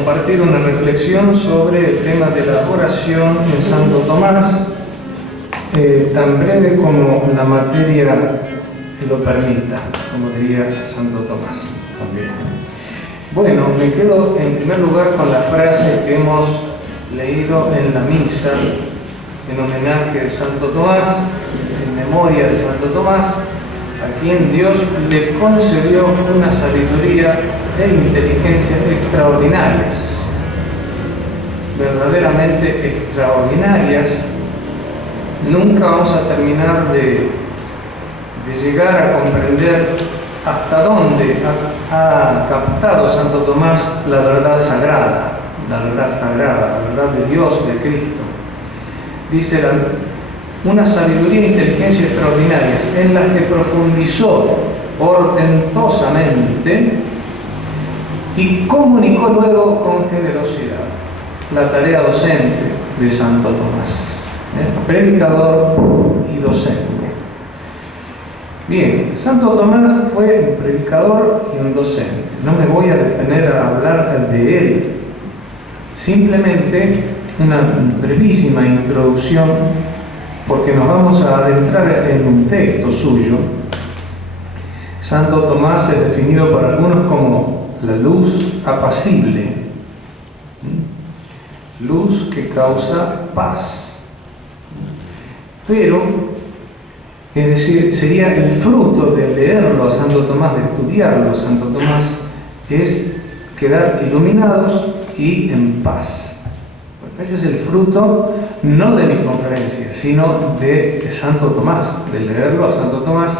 compartir una reflexión sobre el tema de la oración en Santo Tomás, tan breve como la materia lo permita, como diría Santo Tomás también. Bueno, me quedo en primer lugar con la frase que hemos leído en la misa en homenaje de Santo Tomás, en memoria de Santo Tomás, a quien Dios le concedió una sabiduría e inteligencia extraordinarias, verdaderamente extraordinarias. Nunca vamos a terminar de llegar a comprender hasta dónde ha captado Santo Tomás la verdad sagrada, la verdad de Dios, de Cristo. Dice una sabiduría e inteligencia extraordinarias en las que profundizó portentosamente y comunicó luego con generosidad la tarea docente de Santo Tomás, predicador y docente. Bien, Santo Tomás fue un predicador y un docente. No me voy a detener a hablar de él, simplemente una brevísima introducción, porque nos vamos a adentrar en un texto suyo. Santo Tomás es definido por algunos como la luz apacible, luz que causa paz. Pero, es decir, sería el fruto de leerlo a Santo Tomás, de estudiarlo a Santo Tomás, es quedar iluminados y en paz. Ese es el fruto no de mi conferencia, sino de Santo Tomás, de leerlo a Santo Tomás,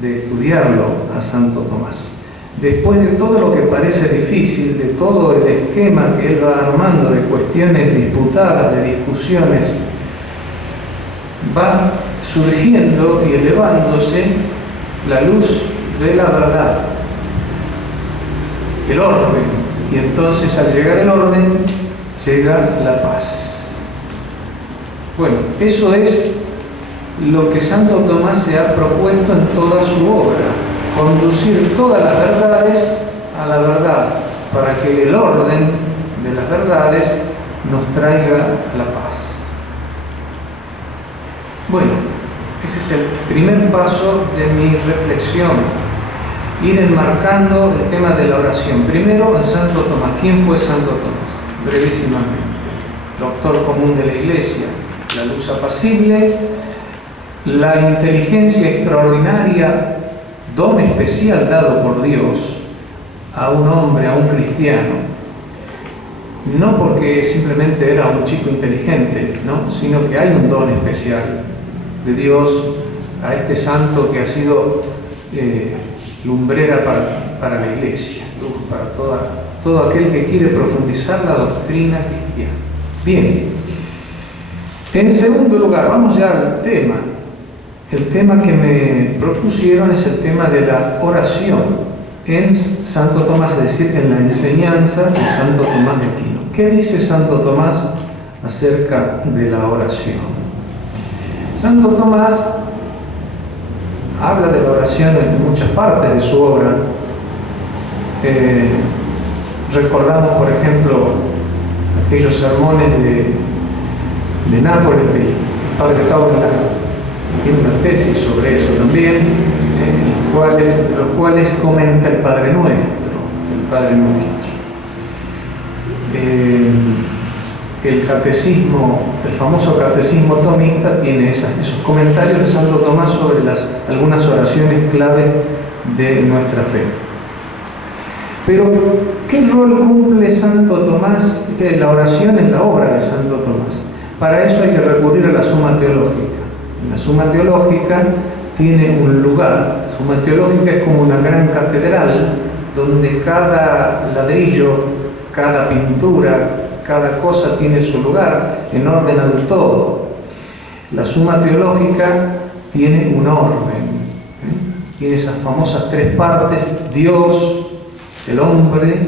de estudiarlo a Santo Tomás. Después de todo lo que parece difícil, de todo el esquema que él va armando de cuestiones disputadas, de discusiones, va surgiendo y elevándose la luz de la verdad, el orden, y entonces al llegar el orden llega la paz. Bueno, eso es lo que Santo Tomás se ha propuesto en toda su obra, conducir todas las verdades a la verdad, para que el orden de las verdades nos traiga la paz. Bueno, ese es el primer paso de mi reflexión, ir enmarcando el tema de la oración. Primero, en Santo Tomás. ¿Quién fue Santo Tomás? Brevísimamente. Doctor común de la Iglesia, la luz apacible, la inteligencia extraordinaria, don especial dado por Dios a un hombre, a un cristiano, no porque simplemente era un chico inteligente, ¿no? Sino que hay un don especial de Dios a este santo que ha sido lumbrera para la Iglesia, luz para todo aquel que quiere profundizar la doctrina cristiana. Bien, en segundo lugar, vamos ya al tema. El tema que me propusieron es el tema de la oración en Santo Tomás, es decir, en la enseñanza de Santo Tomás de Aquino. ¿Qué dice Santo Tomás acerca de la oración? Santo Tomás habla de la oración en muchas partes de su obra. Recordamos, por ejemplo, aquellos sermones de Nápoles, que el padre Taula tiene una tesis sobre eso también, los cuales comenta el Padre Nuestro. El catecismo, el famoso catecismo tomista, tiene esos comentarios de Santo Tomás sobre algunas oraciones clave de nuestra fe. Pero, ¿qué rol cumple Santo Tomás, la oración en la obra de Santo Tomás? Para eso hay que recurrir a la Suma Teológica. La Suma Teológica tiene un lugar. La Suma Teológica es como una gran catedral donde cada ladrillo, cada pintura, cada cosa tiene su lugar en orden al todo. La Suma Teológica tiene un orden, tiene esas famosas tres partes: Dios, el hombre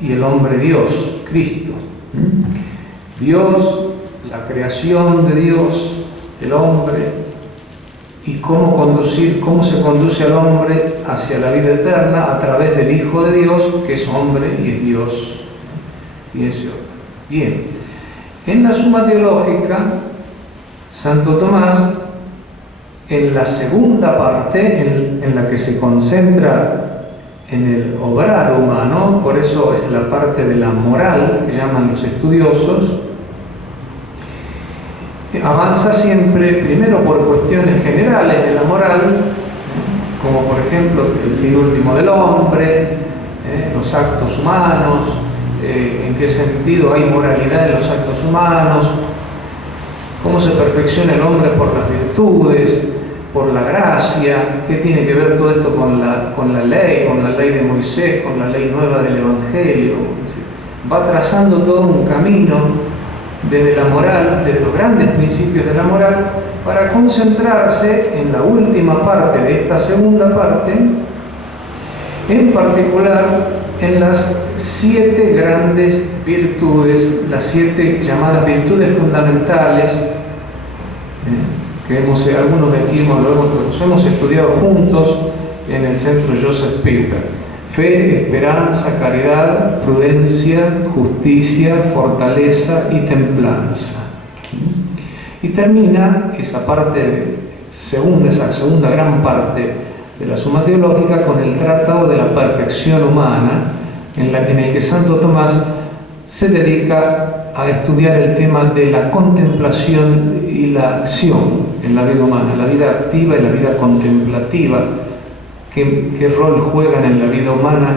y el hombre Dios, Cristo. Dios, la creación de Dios, el hombre, y cómo se conduce al hombre hacia la vida eterna a través del Hijo de Dios, que es hombre y es Dios. y ese otro. Bien, en la Suma Teológica, Santo Tomás, en la segunda parte, en la que se concentra en el obrar humano, por eso es la parte de la moral que llaman los estudiosos, avanza siempre primero por cuestiones generales de la moral, como por ejemplo el fin último del hombre, los actos humanos, en qué sentido hay moralidad en los actos humanos, cómo se perfecciona el hombre por las virtudes, por la gracia, qué tiene que ver todo esto con la ley de Moisés, con la ley nueva del Evangelio. Va trazando todo un camino desde la moral, desde los grandes principios de la moral, para concentrarse en la última parte de esta segunda parte, en particular en las 7 grandes virtudes, las 7 llamadas virtudes fundamentales, que algunos de aquí los hemos estudiado juntos en el Centro Joseph Piper. Fe, esperanza, caridad, prudencia, justicia, fortaleza y templanza. Y termina esa segunda gran parte de la Suma Teológica con el Tratado de la Perfección Humana, en el que Santo Tomás se dedica a estudiar el tema de la contemplación y la acción en la vida humana, la vida activa y la vida contemplativa, qué rol juegan en la vida humana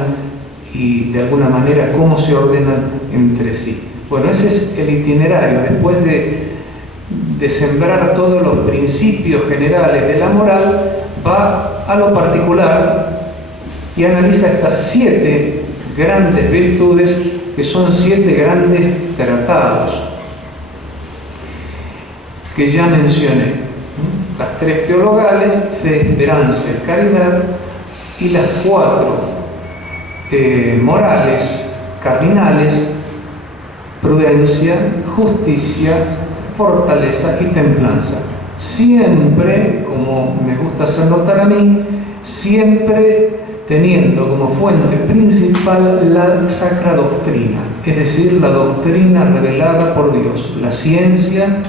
y de alguna manera cómo se ordenan entre sí. Bueno, ese es el itinerario. Después de sembrar todos los principios generales de la moral, va a lo particular y analiza estas 7 grandes virtudes, que son 7 grandes tratados que ya mencioné. Las 3 teologales, fe, esperanza y caridad, y las 4 morales, cardinales, prudencia, justicia, fortaleza y templanza. Siempre, como me gusta hacer notar a mí, siempre teniendo como fuente principal la sacra doctrina, es decir, la doctrina revelada por Dios, la ciencia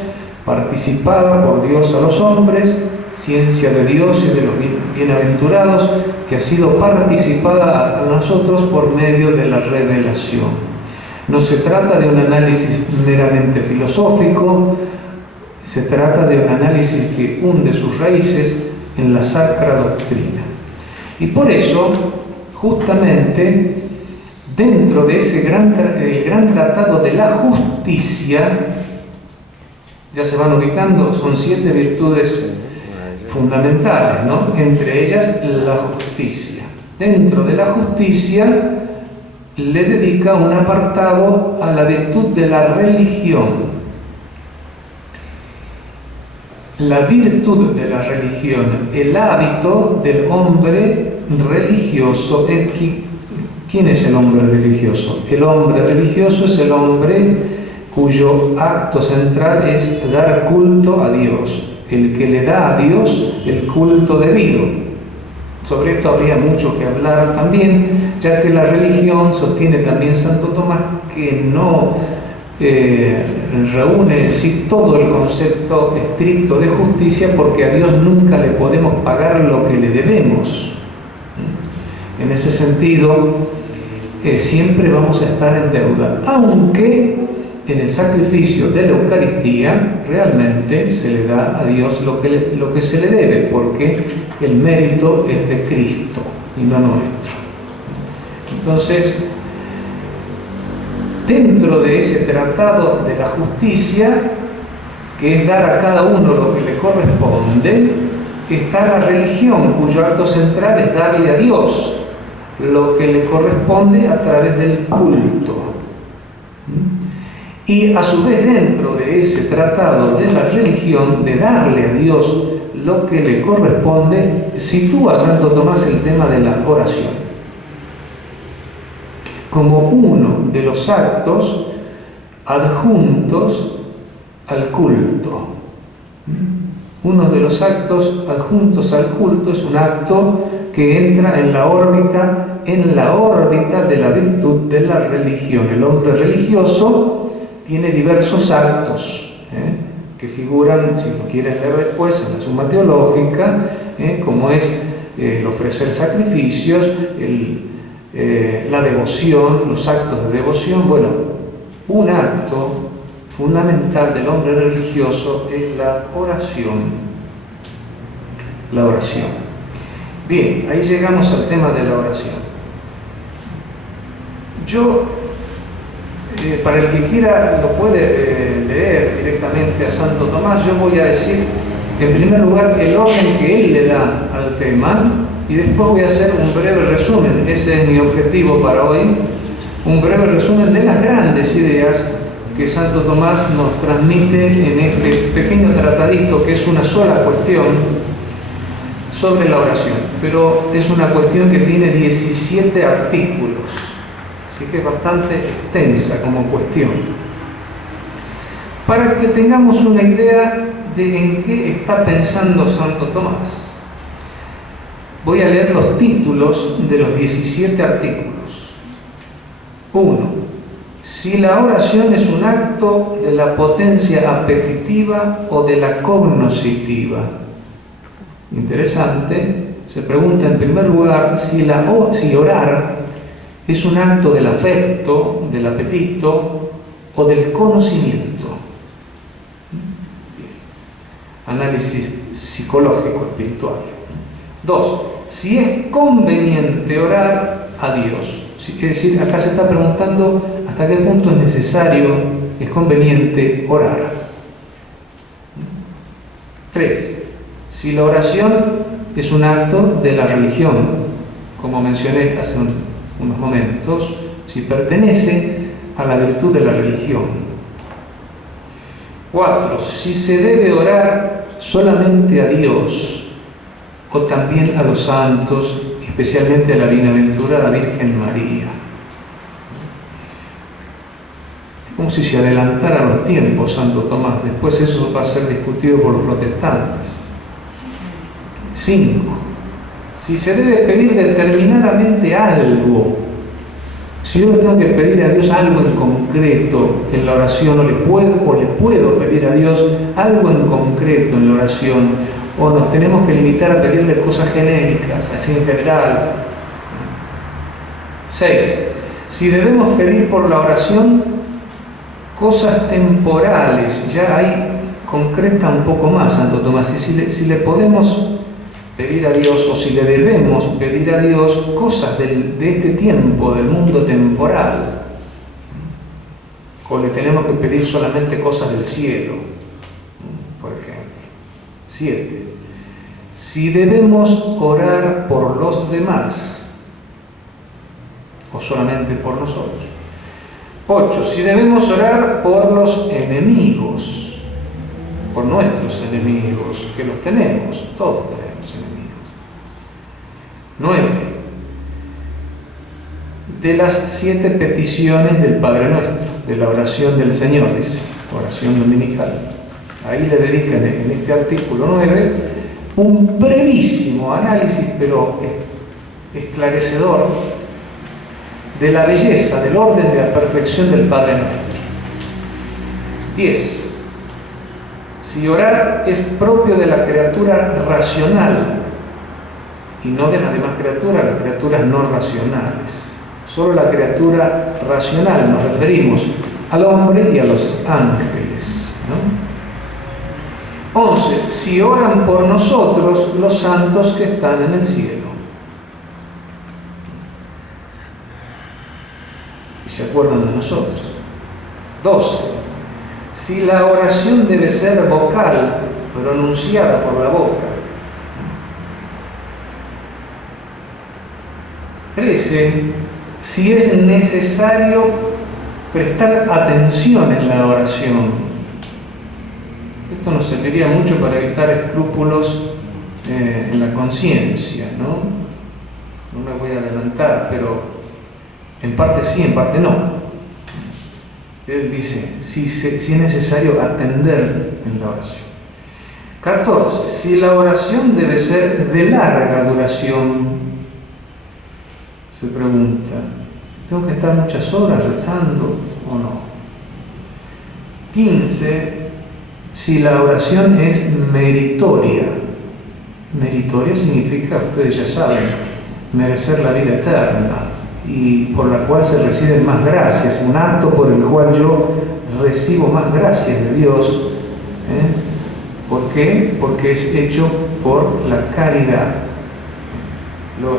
participada por Dios a los hombres, ciencia de Dios y de los bienaventurados, que ha sido participada a nosotros por medio de la revelación. No se trata de un análisis meramente filosófico, se trata de un análisis que hunde sus raíces en la sacra doctrina. Y por eso, justamente, dentro de ese gran tratado de la justicia, ya se van ubicando, son 7 virtudes fundamentales, ¿no? Entre ellas la justicia. Dentro de la justicia le dedica un apartado a la virtud de la religión. La virtud de la religión, el hábito del hombre religioso. ¿Quién es el hombre religioso? El hombre religioso es el hombre cuyo acto central es dar culto a Dios, el que le da a Dios el culto debido. Sobre esto habría mucho que hablar también, ya que la religión, sostiene también Santo Tomás, que no reúne en sí todo el concepto estricto de justicia, porque a Dios nunca le podemos pagar lo que le debemos. En ese sentido, siempre vamos a estar en deuda, aunque en el sacrificio de la Eucaristía realmente se le da a Dios lo que se le debe, porque el mérito es de Cristo y no nuestro. Entonces, dentro de ese tratado de la justicia, que es dar a cada uno lo que le corresponde, está la religión, cuyo acto central es darle a Dios lo que le corresponde a través del culto. Y a su vez, dentro de ese tratado de la religión, de darle a Dios lo que le corresponde, sitúa Santo Tomás el tema de la oración como uno de los actos adjuntos al culto. Uno de los actos adjuntos al culto es un acto que entra en la órbita en la órbita de la virtud de la religión. El hombre religioso tiene diversos actos que figuran, si lo quieren leer después, en la Summa Teológica, como es el ofrecer sacrificios, la devoción, los actos de devoción. Bueno, un acto fundamental del hombre religioso es la oración. La oración. Bien, ahí llegamos al tema de la oración. Yo, para el que quiera, lo puede leer directamente a Santo Tomás. Yo voy a decir, en primer lugar, el orden que él le da al tema, y después voy a hacer un breve resumen. Ese es mi objetivo para hoy, un breve resumen de las grandes ideas que Santo Tomás nos transmite en este pequeño tratadito, que es una sola cuestión sobre la oración, pero es una cuestión que tiene 17 artículos, así que es bastante extensa como cuestión. Para que tengamos una idea de en qué está pensando Santo Tomás, voy a leer los títulos de los 17 artículos. 1. Si la oración es un acto de la potencia apetitiva o de la cognoscitiva. Interesante. Se pregunta en primer lugar si orar es un acto del afecto, del apetito o del conocimiento. Análisis psicológico, espiritual. 2. Si es conveniente orar a Dios. Es decir, acá se está preguntando hasta qué punto es necesario, es conveniente orar. 3. Si la oración es un acto de la religión, como mencioné hace unos momentos, si pertenece a la virtud de la religión. 4. Si se debe orar solamente a Dios o también a los santos, especialmente a la bienaventurada Virgen María. Es como si se adelantara los tiempos Santo Tomás. Después eso va a ser discutido por los protestantes. 5. Si se debe pedir determinadamente algo, si yo le tengo que pedir a Dios algo en concreto en la oración, o le puedo pedir a Dios algo en concreto en la oración, o nos tenemos que limitar a pedirle cosas genéricas, así en general. 6. Si debemos pedir por la oración cosas temporales, ya ahí concreta un poco más Santo Tomás, y si le podemos pedir a Dios, o si le debemos pedir a Dios cosas de este tiempo, del mundo temporal, o le tenemos que pedir solamente cosas del cielo, por ejemplo. 7. Si debemos orar por los demás, o solamente por nosotros. 8. Si debemos orar por los enemigos, por nuestros enemigos, que los tenemos, todos tenemos enemigos. 9. De las 7 peticiones del Padre Nuestro, de la oración del Señor, dice, oración dominical. Ahí le dedican en este artículo 9 un brevísimo análisis, pero esclarecedor, de la belleza, del orden de la perfección del Padre Nuestro. 10. Si orar es propio de la criatura racional y no de las demás criaturas, las criaturas no racionales. Solo la criatura racional, nos referimos al hombre y a los ángeles, ¿no? 11. Si oran por nosotros los santos que están en el cielo. Y se acuerdan de nosotros. 12. Si la oración debe ser vocal, pronunciada por la boca. 13. Si es necesario prestar atención en la oración. Esto nos serviría mucho para evitar escrúpulos en la conciencia, ¿no? No me voy a adelantar, pero en parte sí, en parte no. Él dice, si es necesario atender en la oración. 14. Si la oración debe ser de larga duración, Se pregunta, ¿tengo que estar muchas horas rezando o no? 15. Si la oración es meritoria. Meritoria significa, ustedes ya saben, merecer la vida eterna y por la cual se reciben más gracias, un acto por el cual yo recibo más gracias de Dios. ¿Por qué? Porque es hecho por la caridad.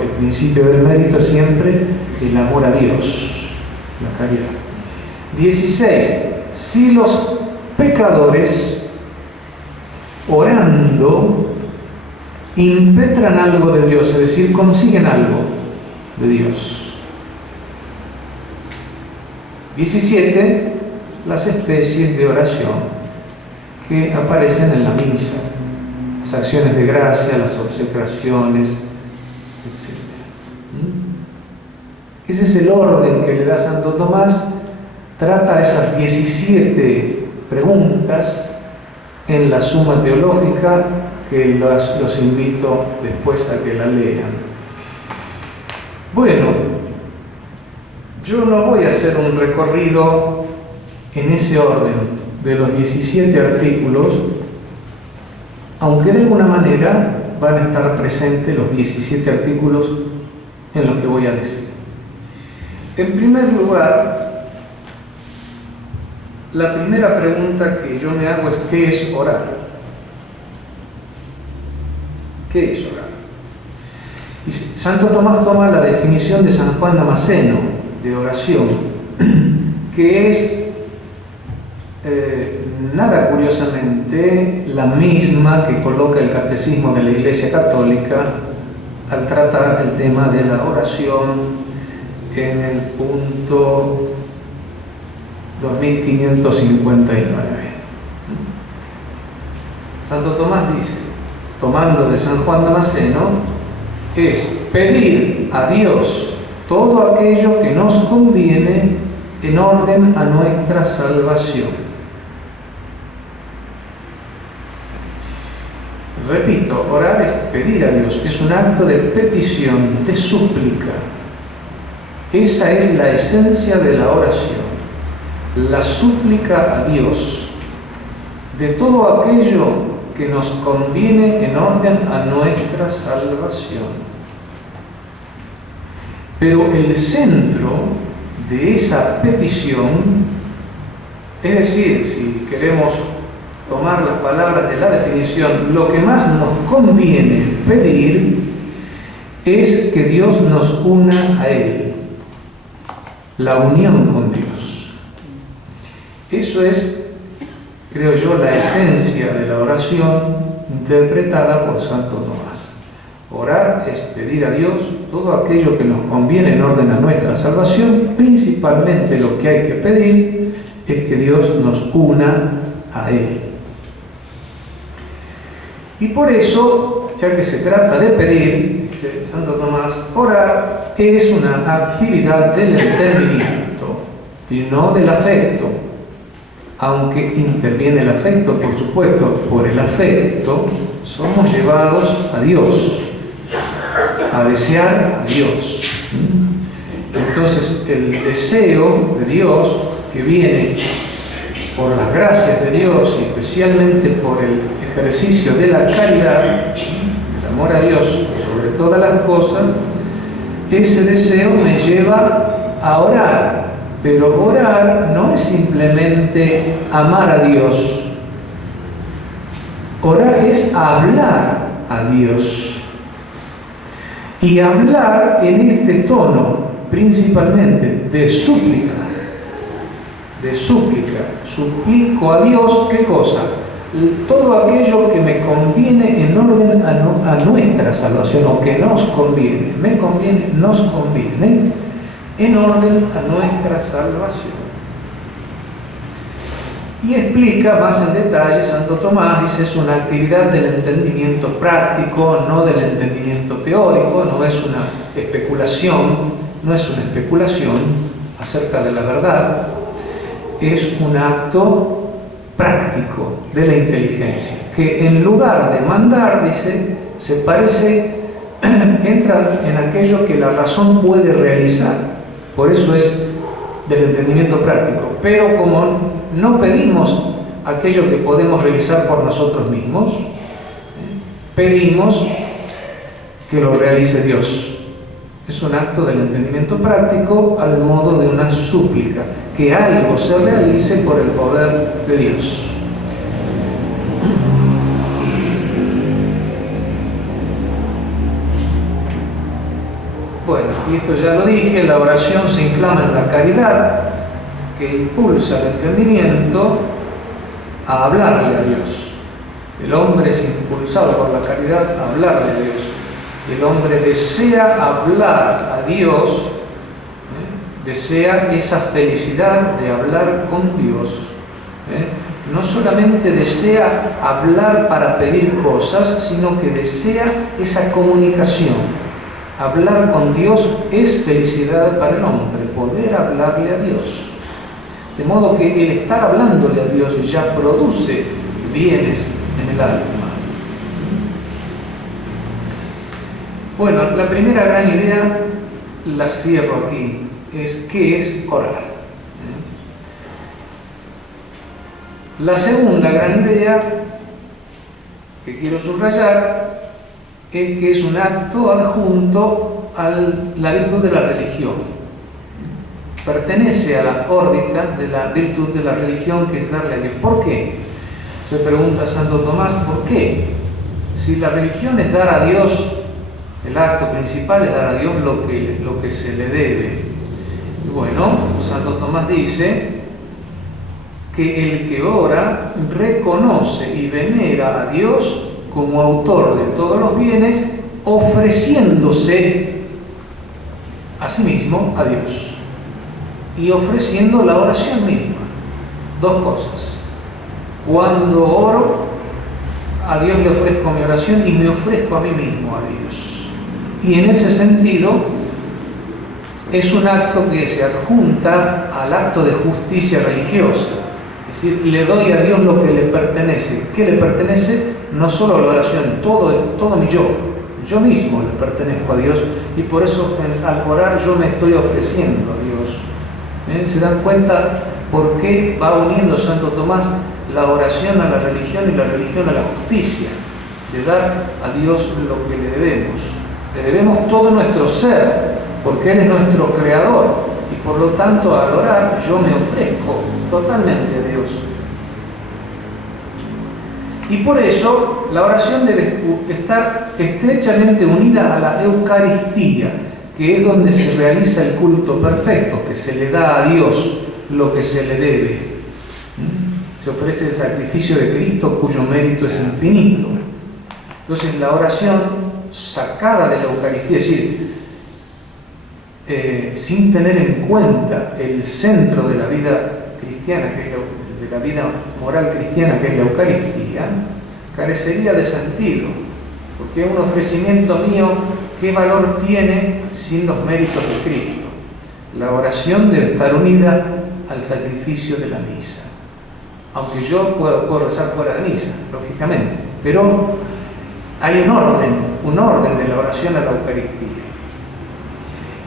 El principio del mérito es siempre el amor a Dios, la caridad. 16. Si los pecadores orando impetran algo de Dios, es decir, consiguen algo de Dios. 17. Las especies de oración que aparecen en la misa, las acciones de gracia, las obsequiaciones, etc. Ese es el orden que le da Santo Tomás. Trata esas 17 preguntas en la Suma Teológica, que los invito después a que la lean. Bueno, yo no voy a hacer un recorrido en ese orden de los 17 artículos, aunque de alguna manera van a estar presentes los 17 artículos en lo que voy a decir. En primer lugar, la primera pregunta que yo me hago es: ¿qué es orar? ¿Qué es orar? Y Santo Tomás toma la definición de San Juan Damasceno de oración, que es nada curiosamente la misma que coloca el Catecismo de la Iglesia Católica al tratar el tema de la oración en el punto 2559. Santo Tomás dice, tomando de San Juan Damasceno, es pedir a Dios todo aquello que nos conviene en orden a nuestra salvación. Repito, orar es pedir a Dios, es un acto de petición, de súplica. Esa es la esencia de la oración, la súplica a Dios de todo aquello que nos conviene en orden a nuestra salvación. Pero el centro de esa petición, es decir, si queremos tomar las palabras de la definición, lo que más nos conviene pedir es que Dios nos una a Él, la unión con Dios. Eso es, creo yo, la esencia de la oración interpretada por Santo Tomás. Orar es pedir a Dios todo aquello que nos conviene en orden a nuestra salvación. Principalmente lo que hay que pedir es que Dios nos una a Él. Y por eso, ya que se trata de pedir, dice Santo Tomás, orar es una actividad del entendimiento y no del afecto. Aunque interviene el afecto, por supuesto, por el afecto somos llevados a Dios, a desear a Dios. Entonces, el deseo de Dios, que viene por las gracias de Dios y especialmente por el ejercicio de la caridad, el amor a Dios sobre todas las cosas, ese deseo me lleva a orar. Pero orar no es simplemente amar a Dios. Orar es hablar a Dios. Y hablar en este tono, principalmente de súplica. De súplica. Suplico a Dios, ¿qué cosa? Todo aquello que me conviene en orden a nuestra salvación, o que nos conviene. Me conviene, nos conviene, en orden a nuestra salvación. Y explica más en detalle Santo Tomás, dice, es una actividad del entendimiento práctico, no del entendimiento teórico, no es una especulación acerca de la verdad, es un acto práctico de la inteligencia, que en lugar de mandar, dice, se parece entra en aquello que la razón puede realizar. Por eso es del entendimiento práctico. Pero como no pedimos aquello que podemos realizar por nosotros mismos, pedimos que lo realice Dios. Es un acto del entendimiento práctico al modo de una súplica, que algo se realice por el poder de Dios. Bueno, y esto ya lo dije, la oración se inflama en la caridad, que impulsa el entendimiento a hablarle a Dios. El hombre es impulsado por la caridad a hablarle a Dios. El hombre desea hablar a Dios, desea esa felicidad de hablar con Dios. No solamente desea hablar para pedir cosas, sino que desea esa comunicación. Hablar con Dios es felicidad para el hombre, poder hablarle a Dios. De modo que el estar hablándole a Dios ya produce bienes en el alma. Bueno, la primera gran idea la cierro aquí, es ¿qué es orar? La segunda gran idea que quiero subrayar es que es un acto adjunto a la virtud de la religión. Pertenece a la órbita de la virtud de la religión, que es darle a Dios. ¿Por qué? Se pregunta Santo Tomás, ¿por qué? Si la religión es dar a Dios, el acto principal es dar a Dios lo que se le debe. Bueno, Santo Tomás dice que el que ora reconoce y venera a Dios como autor de todos los bienes, ofreciéndose a sí mismo a Dios y ofreciendo la oración misma. Dos cosas. Cuando oro, a Dios le ofrezco mi oración y me ofrezco a mí mismo a Dios. Y en ese sentido, es un acto que se adjunta al acto de justicia religiosa. Es decir, le doy a Dios lo que le pertenece. ¿Qué le pertenece? No solo la oración, todo mi yo. Yo mismo le pertenezco a Dios y por eso al orar yo me estoy ofreciendo a Dios. ¿Se dan cuenta por qué va uniendo Santo Tomás la oración a la religión y la religión a la justicia? De dar a Dios lo que le debemos. Le debemos todo nuestro ser, porque Él es nuestro creador y por lo tanto al orar yo me ofrezco totalmente a Dios. Y por eso la oración debe estar estrechamente unida a la Eucaristía, que es donde se realiza el culto perfecto, que se le da a Dios lo que se le debe. Se ofrece el sacrificio de Cristo, cuyo mérito es infinito. Entonces la oración sacada de la Eucaristía, es decir, sin tener en cuenta el centro de la vida cristiana, que es de la vida moral cristiana, que es la Eucaristía, carecería de sentido, porque un ofrecimiento mío, ¿qué valor tiene sin los méritos de Cristo? La oración debe estar unida al sacrificio de la misa, aunque yo puedo rezar fuera de misa, lógicamente, pero hay un orden de la oración a la Eucaristía.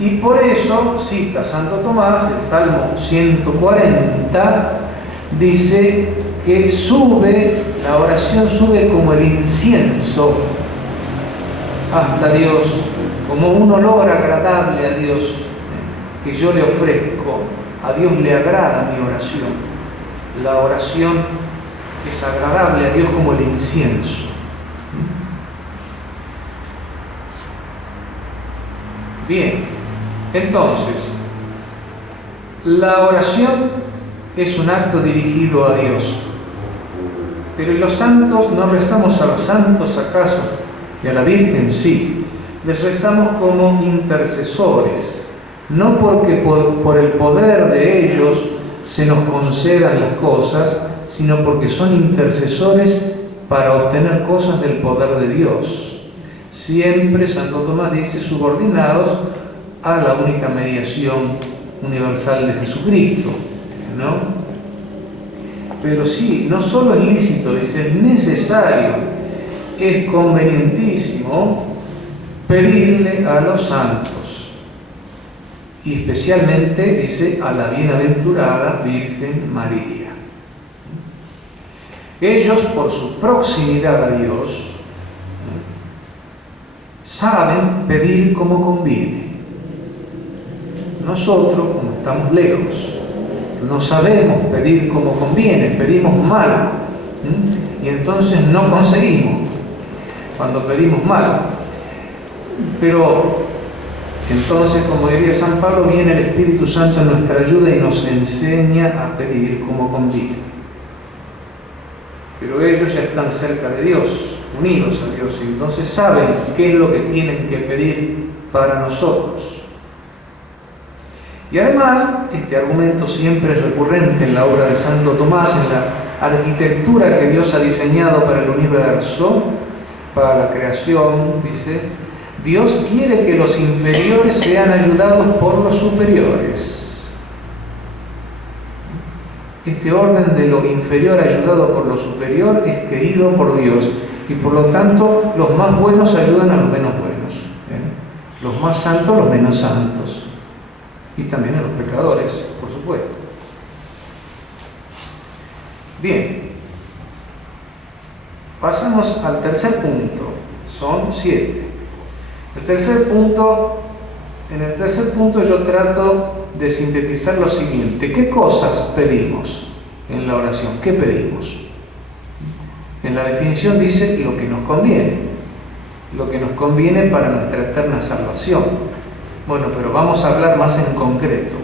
Y por eso cita Santo Tomás el Salmo 140, dice que la oración sube como el incienso hasta Dios, como un olor agradable a Dios que yo le ofrezco. A Dios le agrada mi oración. La oración es agradable a Dios como el incienso. Bien, entonces, la oración es un acto dirigido a Dios. Pero ¿y los santos? ¿No rezamos a los santos acaso? Y a la Virgen sí. Les rezamos como intercesores, no porque por el poder de ellos se nos concedan las cosas, sino porque son intercesores para obtener cosas del poder de Dios. Siempre, Santo Tomás dice, subordinados a la única mediación universal de Jesucristo, ¿no? Pero sí, no solo es lícito, dice, es necesario, es convenientísimo pedirle a los santos, y especialmente, dice, a la bienaventurada Virgen María. Ellos, por su proximidad a Dios, saben pedir como conviene. Nosotros, como estamos lejos, no sabemos pedir como conviene, pedimos mal, y entonces no conseguimos cuando pedimos mal. Pero entonces, como diría San Pablo, viene el Espíritu Santo en nuestra ayuda y nos enseña a pedir como conviene. Pero ellos ya están cerca de Dios, unidos a Dios, y entonces saben qué es lo que tienen que pedir para nosotros. Y además, este argumento siempre es recurrente en la obra de Santo Tomás, en la arquitectura que Dios ha diseñado para el universo, para la creación. Dice: Dios quiere que los inferiores sean ayudados por los superiores. Este orden de lo inferior ayudado por lo superior es querido por Dios, y por lo tanto los más buenos ayudan a los menos buenos, los más santos los menos santos, y también a los pecadores, por supuesto. Bien, pasamos al tercer punto. Son 7. En el tercer punto yo trato de sintetizar lo siguiente: ¿qué cosas pedimos en la oración? ¿Qué pedimos? En la definición dice lo que nos conviene para nuestra eterna salvación. Bueno, pero vamos a hablar más en concreto.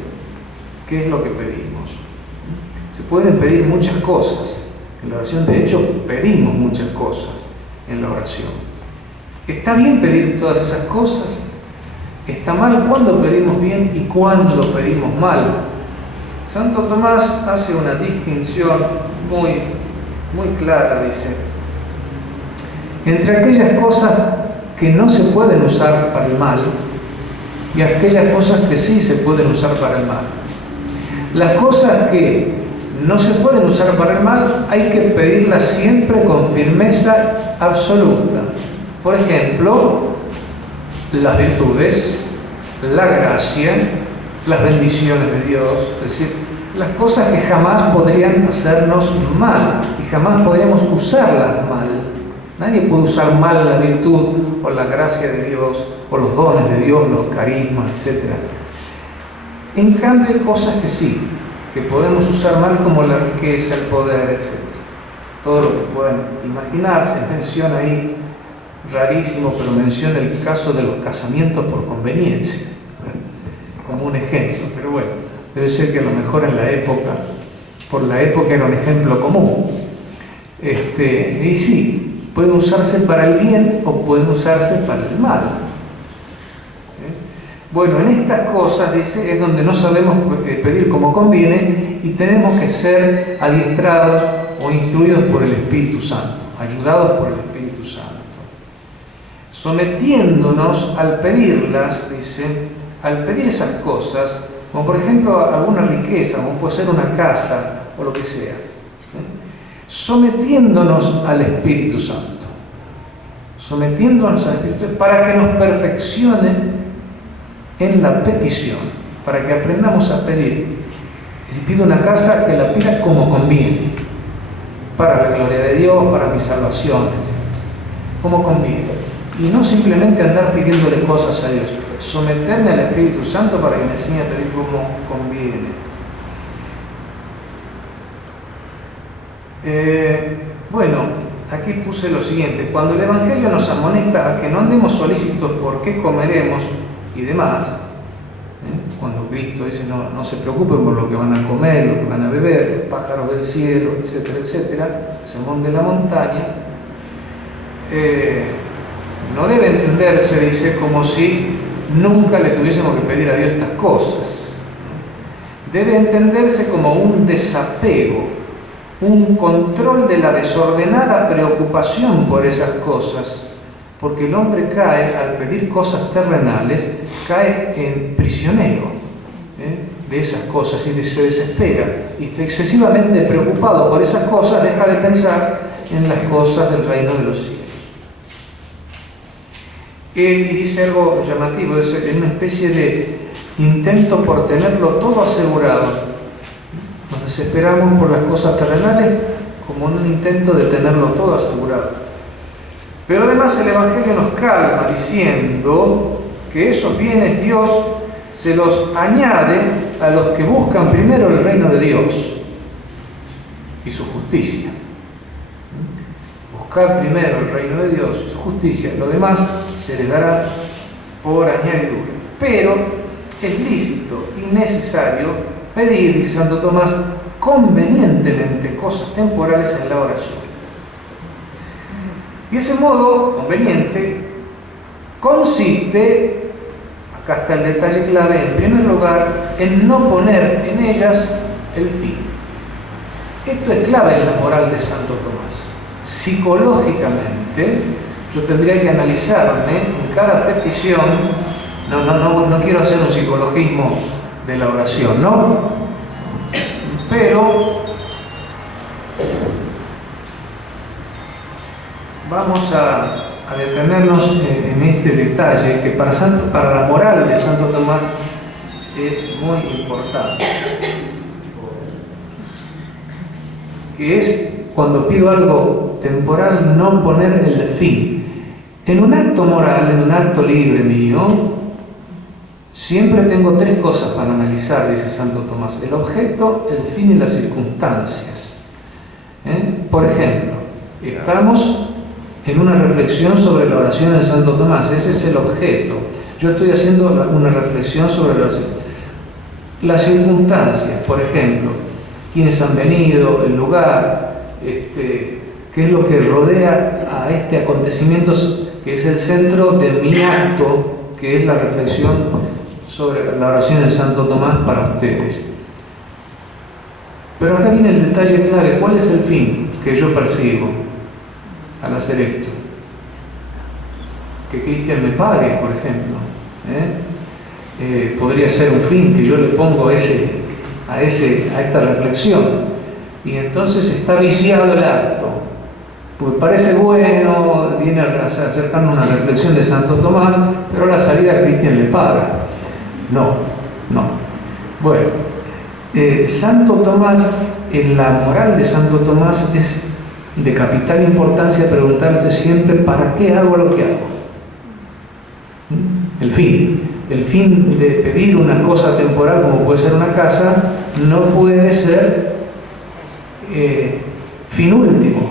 ¿Qué es lo que pedimos? Se pueden pedir muchas cosas en la oración. De hecho, pedimos muchas cosas en la oración. ¿Está bien pedir todas esas cosas? ¿Está mal cuando pedimos bien y cuando pedimos mal? Santo Tomás hace una distinción muy clara, dice, entre aquellas cosas que no se pueden usar para el mal y aquellas cosas que sí se pueden usar para el mal. Las cosas que no se pueden usar para el mal hay que pedirlas siempre con firmeza absoluta. Por ejemplo, las virtudes, la gracia, las bendiciones de Dios, es decir, las cosas que jamás podrían hacernos mal y jamás podríamos usarlas mal. Nadie puede usar mal la virtud o la gracia de Dios o los dones de Dios, los carismas, etc. En cambio, hay cosas que sí, que podemos usar mal, como la riqueza, el poder, etc. Todo lo que puedan imaginarse. Menciona ahí, rarísimo, pero menciona el caso de los casamientos por conveniencia, como un ejemplo. Pero bueno, debe ser que a lo mejor en la época, por la época era un ejemplo común. Y sí, pueden usarse para el bien o pueden usarse para el mal. Bueno, en estas cosas, dice, es donde no sabemos pedir como conviene y tenemos que ser adiestrados o instruidos por el Espíritu Santo, ayudados por el Espíritu Santo. Sometiéndonos al pedirlas, dice, al pedir esas cosas, como por ejemplo alguna riqueza, como puede ser una casa o lo que sea, sometiéndonos al Espíritu Santo, sometiéndonos al Espíritu Santo para que nos perfeccione en la petición, para que aprendamos a pedir. Si pido una casa, que la pida como conviene, para la gloria de Dios, para mi salvación, etc. Como conviene. Y no simplemente andar pidiéndole cosas a Dios, someterme al Espíritu Santo para que me enseñe a pedir como conviene. Bueno, aquí puse lo siguiente: cuando el Evangelio nos amonesta a que no andemos solícitos por qué comeremos y demás, cuando Cristo dice no se preocupen por lo que van a comer, lo que van a beber, los pájaros del cielo, etcétera, etcétera, el sermón de la montaña, no debe entenderse, dice, como si nunca le tuviésemos que pedir a Dios estas cosas. Debe entenderse como un desapego, un control de la desordenada preocupación por esas cosas, porque el hombre cae, al pedir cosas terrenales, cae en prisionero de esas cosas y se desespera y está excesivamente preocupado por esas cosas, deja de pensar en las cosas del reino de los cielos. Y dice algo llamativo, es una especie de intento por tenerlo todo asegurado. Nos desesperamos por las cosas terrenales como en un intento de tenerlo todo asegurado. Pero además el Evangelio nos calma diciendo que esos bienes Dios se los añade a los que buscan primero el reino de Dios y su justicia. Buscar primero el reino de Dios y su justicia, lo demás se les dará por añadidura. Pero es lícito y necesario pedir, dice Santo Tomás, convenientemente cosas temporales en la oración. Y ese modo conveniente consiste, acá está el detalle clave, en primer lugar, en no poner en ellas el fin. Esto es clave en la moral de Santo Tomás. Psicológicamente, yo tendría que analizarme en cada petición. No quiero hacer un psicologismo de la oración, ¿no? Pero vamos a detenernos en este detalle que para la moral de Santo Tomás es muy importante, que es cuando pido algo temporal no poner el fin. En un acto moral, en un acto libre mío, siempre tengo tres cosas para analizar, dice Santo Tomás: el objeto, el fin y las circunstancias. Por ejemplo, estamos en una reflexión sobre la oración de Santo Tomás. Ese es el objeto. Yo estoy haciendo una reflexión sobre la oración. Las circunstancias, por ejemplo, quiénes han venido, el lugar, qué es lo que rodea a este acontecimiento que es el centro de mi acto, que es la reflexión sobre la oración de Santo Tomás para ustedes. Pero acá viene el detalle clave: ¿cuál es el fin que yo persigo al hacer esto? Que Cristian me pague, por ejemplo. Podría ser un fin que yo le pongo a esta reflexión, y entonces está viciado el acto, porque parece bueno, viene a acercarnos a una reflexión de Santo Tomás, pero a la salida Cristian le paga. No. Bueno, Santo Tomás, en la moral de Santo Tomás es de capital importancia preguntarse siempre ¿para qué hago lo que hago? El fin de pedir una cosa temporal, como puede ser una casa, no puede ser fin último.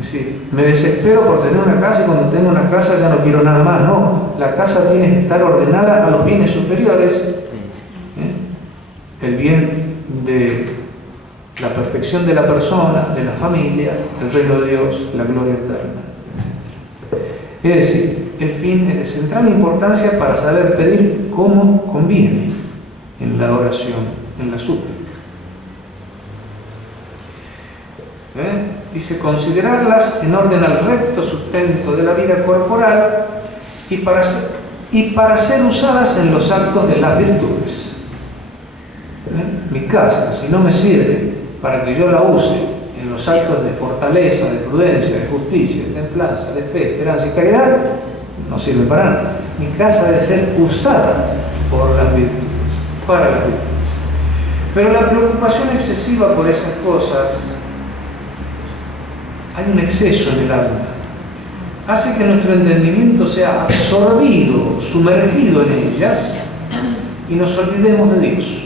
Es decir, me desespero por tener una casa y cuando tengo una casa ya no quiero nada más. No, la casa tiene que estar ordenada a los bienes superiores. El bien de la perfección de la persona, de la familia, el reino de Dios, la gloria eterna, etc. Es decir, el fin es de central importancia para saber pedir como conviene en la oración, en la súplica. Dice: considerarlas en orden al recto sustento de la vida corporal y para ser usadas en los actos de las virtudes. Mi casa, si no me sirve para que yo la use en los actos de fortaleza, de prudencia, de justicia, de templanza, de fe, esperanza y caridad, no sirve para nada. Mi casa debe ser usada por las virtudes, para las virtudes. Pero la preocupación excesiva por esas cosas, hay un exceso en el alma, hace que nuestro entendimiento sea absorbido, sumergido en ellas, y nos olvidemos de Dios.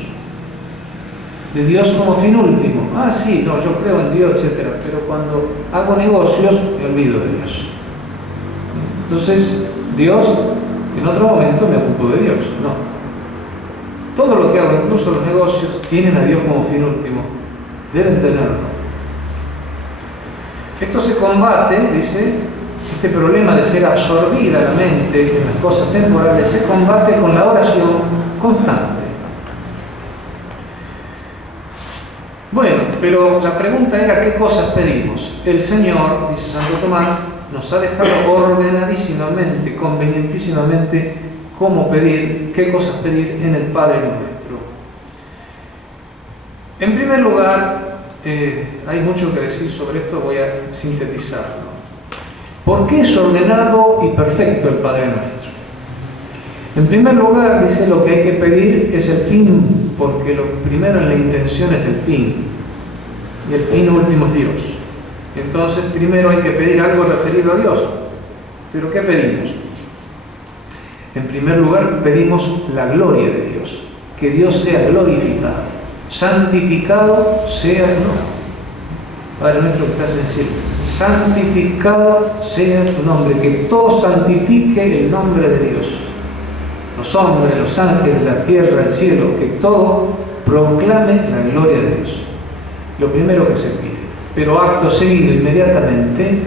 De Dios como fin último. Sí, no, yo creo en Dios, etc. Pero cuando hago negocios, me olvido de Dios. Entonces, Dios, en otro momento me ocupo de Dios. No. Todo lo que hago, incluso los negocios, tienen a Dios como fin último. Deben tenerlo. Esto se combate, dice, este problema de ser absorbida la mente en las cosas temporales, se combate con la oración constante. Bueno, pero la pregunta era ¿qué cosas pedimos? El Señor, dice Santo Tomás, nos ha dejado ordenadísimamente, convenientísimamente cómo pedir, qué cosas pedir en el Padre Nuestro. En primer lugar, hay mucho que decir sobre esto, voy a sintetizarlo. ¿Por qué es ordenado y perfecto el Padre Nuestro? En primer lugar, dice, lo que hay que pedir es el fin, porque lo primero en la intención es el fin, y el fin último es Dios. Entonces, primero hay que pedir algo referido a Dios. ¿Pero qué pedimos? En primer lugar, pedimos la gloria de Dios, que Dios sea glorificado, santificado sea tu nombre. Padre nuestro que estás en el cielo, santificado sea tu nombre, que todo santifique el nombre de Dios. Los hombres, los ángeles, la tierra, el cielo, que todo proclame la gloria de Dios. Lo primero que se pide. Pero acto seguido, inmediatamente,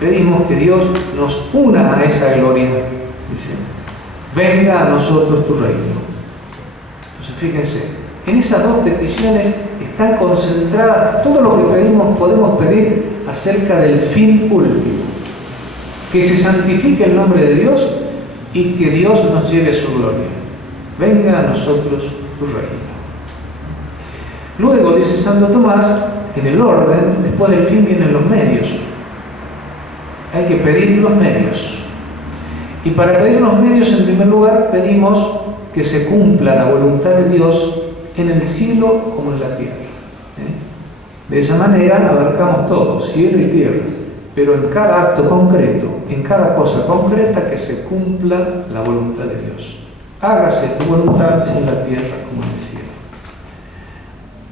pedimos que Dios nos una a esa gloria. Dice, venga a nosotros tu reino. Entonces fíjense, en esas dos peticiones están concentradas todo lo que pedimos, podemos pedir acerca del fin último. Que se santifique el nombre de Dios y que Dios nos lleve su gloria. Venga a nosotros tu reino. Luego, dice Santo Tomás, en el orden, después del fin vienen los medios. Hay que pedir los medios. Y para pedir los medios, en primer lugar, pedimos que se cumpla la voluntad de Dios en el cielo como en la tierra. De esa manera abarcamos todo, cielo y tierra, pero en cada acto concreto, en cada cosa concreta, que se cumpla la voluntad de Dios. Hágase tu voluntad en la tierra como en el cielo.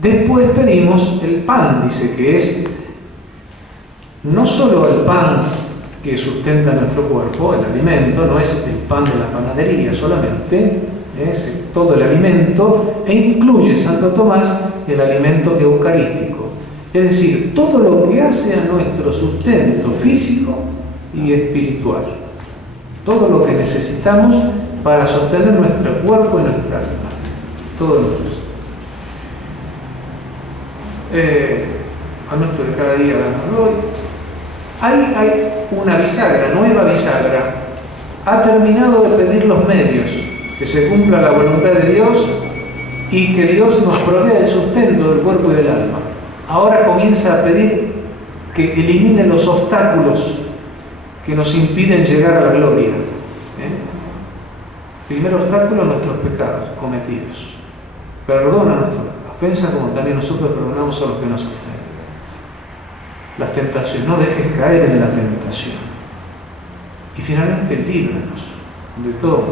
Después pedimos el pan, dice, que es no solo el pan que sustenta nuestro cuerpo, el alimento, no es el pan de la panadería solamente, es todo el alimento, e incluye Santo Tomás el alimento eucarístico, es decir, todo lo que hace a nuestro sustento físico y espiritual, todo lo que necesitamos para sostener nuestro cuerpo y nuestra alma, todo lo que es. A nuestro de cada día hoy. Hay una bisagra, nueva bisagra. Ha terminado de pedir los medios, que se cumpla la voluntad de Dios y que Dios nos provea el sustento del cuerpo y del alma. Ahora comienza a pedir que elimine los obstáculos que nos impiden llegar a la gloria. Primer obstáculo, nuestros pecados cometidos. Perdona nuestras ofensas como también nosotros perdonamos a los que nos ofenden. Las tentaciones, no dejes caer en la tentación. Y finalmente, líbranos de todo.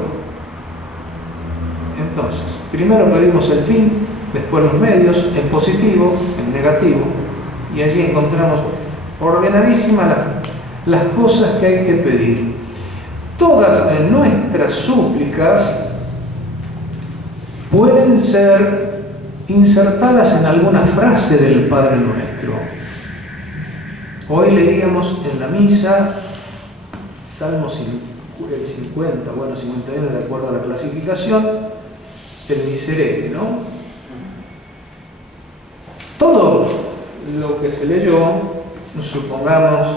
Entonces, primero pedimos el fin, después los medios, en positivo, en negativo, y allí encontramos ordenadísimas las cosas que hay que pedir. Todas nuestras súplicas pueden ser insertadas en alguna frase del Padre Nuestro. Hoy leíamos en la misa Salmo 50, 51 de acuerdo a la clasificación, el miserere, ¿no? Todo lo que se leyó, supongamos,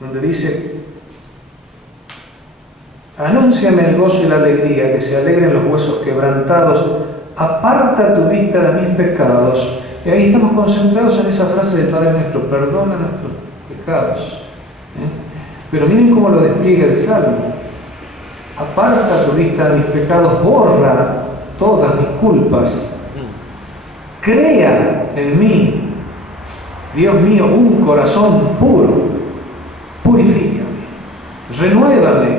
donde dice: anúnciame el gozo y la alegría, que se alegren los huesos quebrantados, aparta tu vista de mis pecados. Y ahí estamos concentrados en esa frase del Padre Nuestro: perdona nuestros pecados. Pero miren cómo lo despliega el Salmo: aparta tu vista de mis pecados, borra todas mis culpas, crea en mí, Dios mío, un corazón puro, purifícame, renuévame,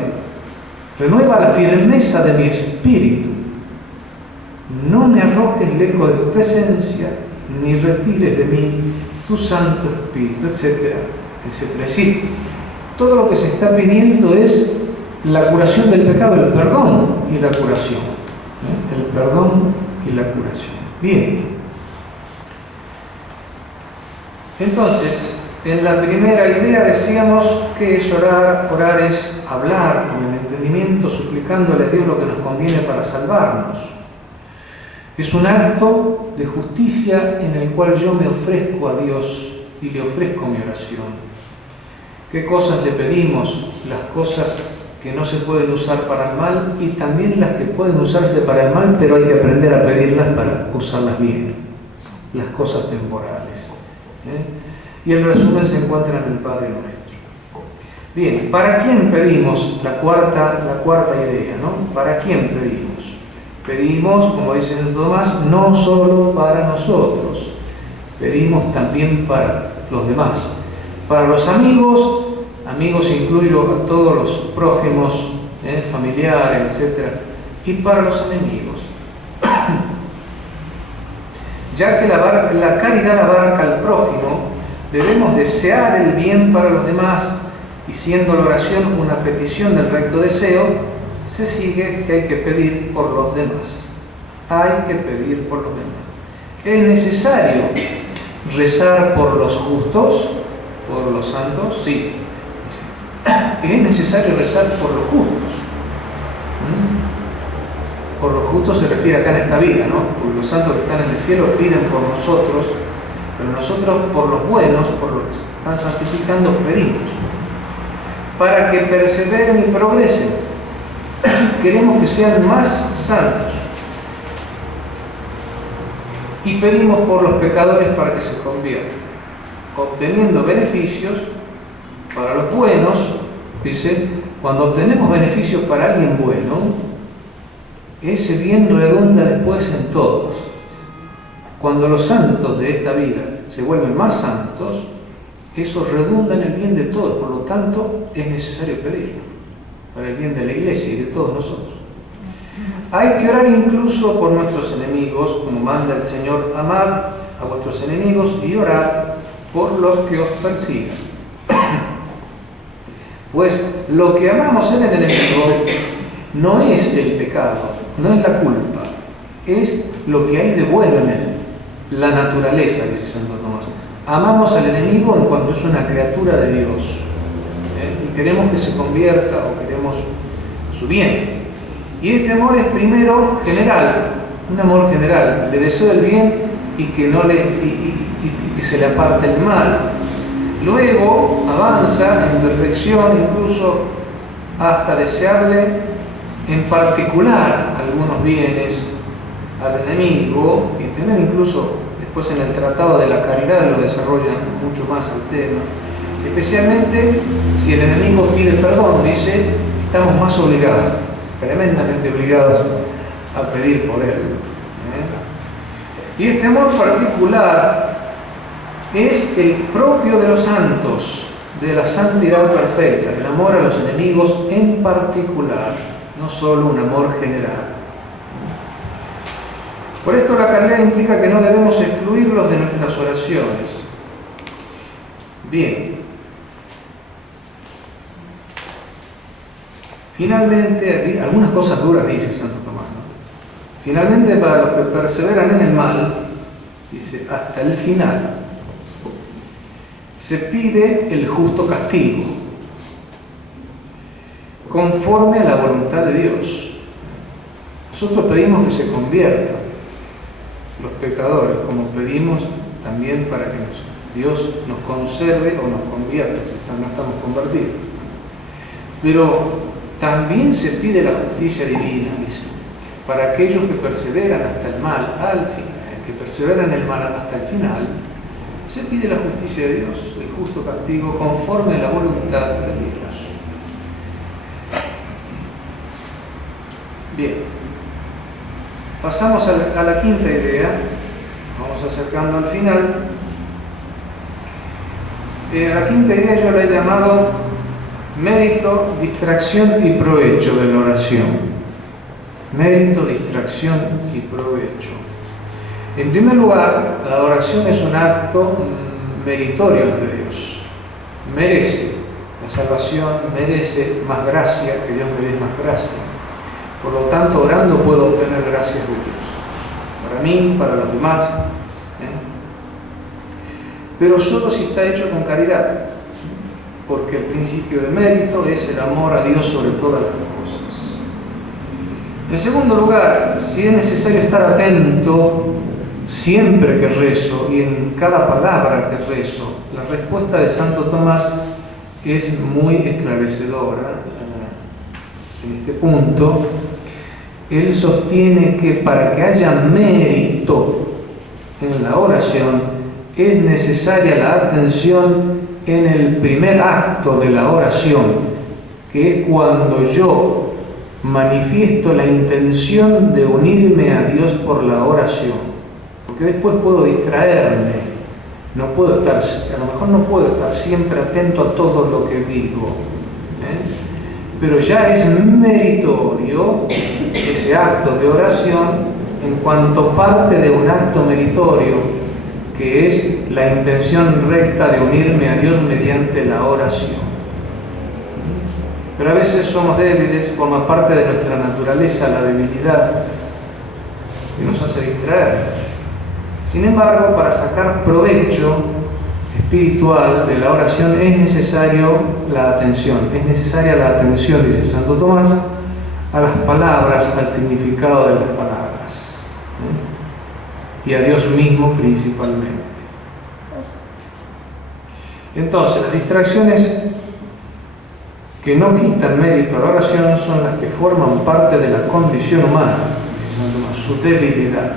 renueva la firmeza de mi espíritu, no me arrojes lejos de tu presencia, ni retires de mí tu Santo Espíritu, etcétera, etcétera. Es decir, todo lo que se está pidiendo es la curación del pecado, el perdón y la curación. El perdón y la curación. Bien. Entonces, en la primera idea decíamos que es orar. Orar es hablar con el entendimiento, suplicándole a Dios lo que nos conviene para salvarnos. Es un acto de justicia en el cual yo me ofrezco a Dios y le ofrezco mi oración. ¿Qué cosas le pedimos? Las cosas que no se pueden usar para el mal y también las que pueden usarse para el mal, pero hay que aprender a pedirlas para usarlas bien. Las cosas temporales. Y el resumen se encuentra en el Padre Nuestro. Bien, ¿para quién pedimos? La cuarta idea, ¿no? ¿Para quién pedimos? Pedimos, como dice Santo Tomás, no solo para nosotros, pedimos también para los demás. Para los amigos incluyo a todos los prójimos, familiares, etc. Y para los enemigos. Ya que la caridad abarca al prójimo, debemos desear el bien para los demás, y siendo la oración una petición del recto deseo, se sigue que hay que pedir por los demás. Hay que pedir por los demás. ¿Es necesario rezar por los justos, por los santos? Sí. Es necesario rezar por los justos. Por los justos se refiere acá en esta vida, ¿no? Porque los santos que están en el cielo piden por nosotros, pero nosotros por los buenos, por los que se están santificando, pedimos. Para que perseveren y progresen. Queremos que sean más santos. Y pedimos por los pecadores para que se conviertan, obteniendo beneficios para los buenos. Dice, cuando obtenemos beneficios para alguien bueno, ese bien redunda después en todos. Cuando los santos de esta vida se vuelven más santos, eso redunda en el bien de todos. Por lo tanto, es necesario pedirlo para el bien de la Iglesia y de todos nosotros. Hay que orar incluso por nuestros enemigos, como manda el Señor: amad a vuestros enemigos y orad por los que os persigan. Pues lo que amamos en el enemigo no es el pecado, no es la culpa, es lo que hay de bueno en él, la naturaleza, dice Santo Tomás. Amamos al enemigo en cuanto es una criatura de Dios, y queremos que se convierta o queremos su bien. Y este amor es primero general, un amor general. Le deseo el bien y que se le aparte el mal. Luego avanza en perfección, incluso hasta desearle en particular algunos bienes al enemigo, y tener incluso, después en el Tratado de la Caridad lo desarrolla mucho más el tema. Especialmente si el enemigo pide perdón, dice, estamos más obligados, tremendamente obligados a pedir por él. Y este amor particular es el propio de los santos, de la santidad perfecta, el amor a los enemigos en particular, no solo un amor general. Por esto la caridad implica que no debemos excluirlos de nuestras oraciones. Bien. Finalmente, algunas cosas duras dice Santo Tomás, ¿no? Finalmente, para los que perseveran en el mal, dice, hasta el final, se pide el justo castigo, conforme a la voluntad de Dios. Nosotros pedimos que se conviertan los pecadores, como pedimos también para que Dios nos conserve o nos convierta, si no estamos convertidos. Pero también se pide la justicia divina, dice, para aquellos que perseveran hasta el mal, al final, que perseveran en el mal hasta el final, se pide la justicia de Dios, el justo castigo, conforme a la voluntad de Dios. Bien, pasamos a la quinta idea, vamos acercando al final. La quinta idea yo la he llamado mérito, distracción y provecho de la oración. Mérito, distracción y provecho. En primer lugar, la oración es un acto meritorio ante Dios. Merece la salvación, merece más gracia, que Dios me dé más gracia. Por lo tanto, orando puedo obtener gracias de Dios. Para mí, para los demás. Pero solo si está hecho con caridad. Porque el principio de mérito es el amor a Dios sobre todas las cosas. En segundo lugar, si es necesario estar atento siempre que rezo y en cada palabra que rezo, la respuesta de Santo Tomás es muy esclarecedora en este punto. Él sostiene que para que haya mérito en la oración es necesaria la atención en el primer acto de la oración, que es cuando yo manifiesto la intención de unirme a Dios por la oración, porque después puedo distraerme, no puedo estar, a lo mejor no puedo estar siempre atento a todo lo que digo, pero ya es meritorio ese acto de oración en cuanto parte de un acto meritorio, que es la intención recta de unirme a Dios mediante la oración. Pero a veces somos débiles, forma parte de nuestra naturaleza la debilidad que nos hace distraernos. Sin embargo, para sacar provecho espiritual de la oración es necesaria la atención, dice Santo Tomás, a las palabras, al significado de las palabras, y a Dios mismo principalmente. Entonces, las distracciones que no quitan mérito a la oración son las que forman parte de la condición humana, dice Santo Tomás, su debilidad.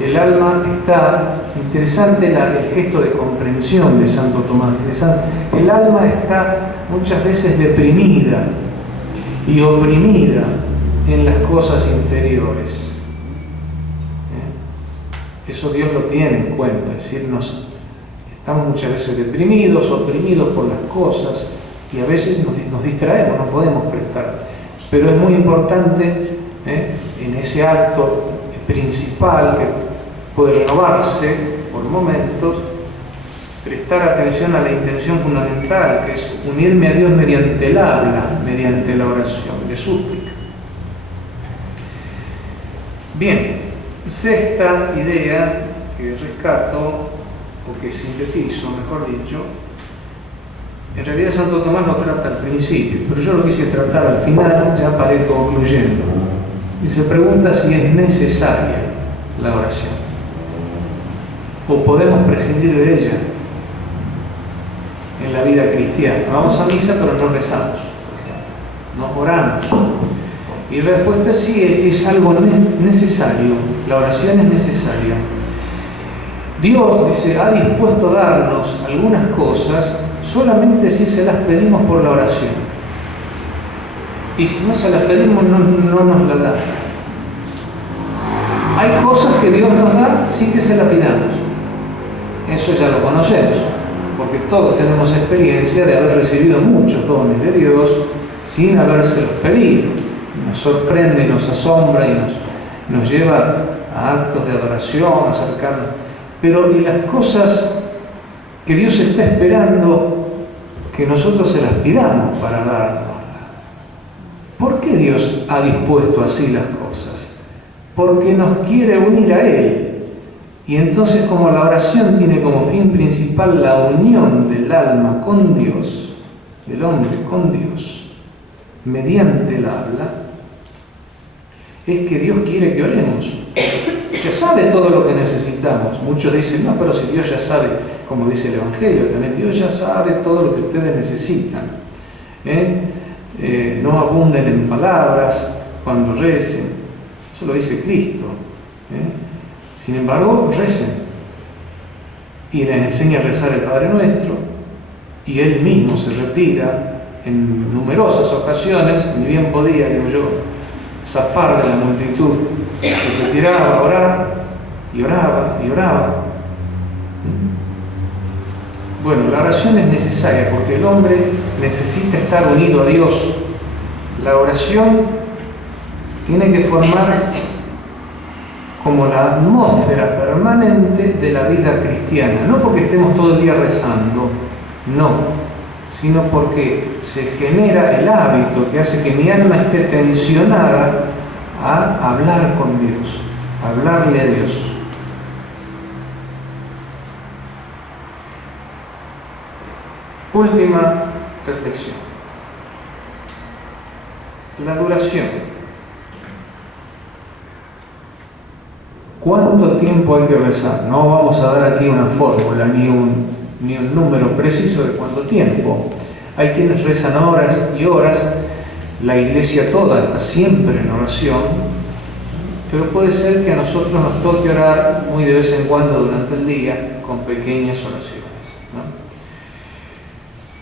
El alma está, interesante el gesto de comprensión de Santo Tomás, el alma está muchas veces deprimida y oprimida en las cosas inferiores. Eso Dios lo tiene en cuenta, es decir, estamos muchas veces deprimidos, oprimidos por las cosas, y a veces nos distraemos, no podemos prestar. Pero es muy importante en ese acto principal que puede renovarse por momentos, prestar atención a la intención fundamental, que es unirme a Dios mediante el habla, mediante la oración de súplica. Bien, sexta idea que rescato, o que sintetizo, mejor dicho. En realidad Santo Tomás lo trata al principio, pero yo lo quise tratar al final, ya para ir concluyendo. Y se pregunta si es necesaria la oración, o podemos prescindir de ella en la vida cristiana. Vamos a misa, pero no rezamos, no oramos. Y la respuesta es sí, es algo necesario, la oración es necesaria. Dios, dice, ha dispuesto a darnos algunas cosas solamente si se las pedimos por la oración. Y si no se las pedimos, no nos las da. Hay cosas que Dios nos da sin que se las pidamos. Eso ya lo conocemos, porque todos tenemos experiencia de haber recibido muchos dones de Dios sin habérselos pedido. Nos sorprende, nos asombra y nos lleva a actos de adoración, a acercarnos. Pero y las cosas que Dios está esperando que nosotros se las pidamos para darnos. ¿Por qué Dios ha dispuesto así las cosas? Porque nos quiere unir a Él. Y entonces, como la oración tiene como fin principal la unión del alma con Dios, del hombre con Dios, mediante el habla, es que Dios quiere que oremos. Ya sabe todo lo que necesitamos. Muchos dicen, no, pero si Dios ya sabe, como dice el Evangelio también, Dios ya sabe todo lo que ustedes necesitan. No abunden en palabras cuando recen. Eso lo dice Cristo. Sin embargo, recen. Y les enseña a rezar el Padre Nuestro. Y Él mismo se retira en numerosas ocasiones, ni bien podía, digo yo, zafar de la multitud. Se retiraba a orar, y oraba, y oraba. Bueno, la oración es necesaria porque el hombre necesita estar unido a Dios. La oración tiene que formar como la atmósfera permanente de la vida cristiana, no porque estemos todo el día rezando, no, sino porque se genera el hábito que hace que mi alma esté tensionada a hablar con Dios, a hablarle a Dios. Última reflexión. La duración. ¿Cuánto tiempo hay que rezar? No vamos a dar aquí una fórmula ni un número preciso de cuánto tiempo. Hay quienes rezan horas y horas. La iglesia toda está siempre en oración, pero puede ser que a nosotros nos toque orar muy de vez en cuando durante el día con pequeñas oraciones, ¿no?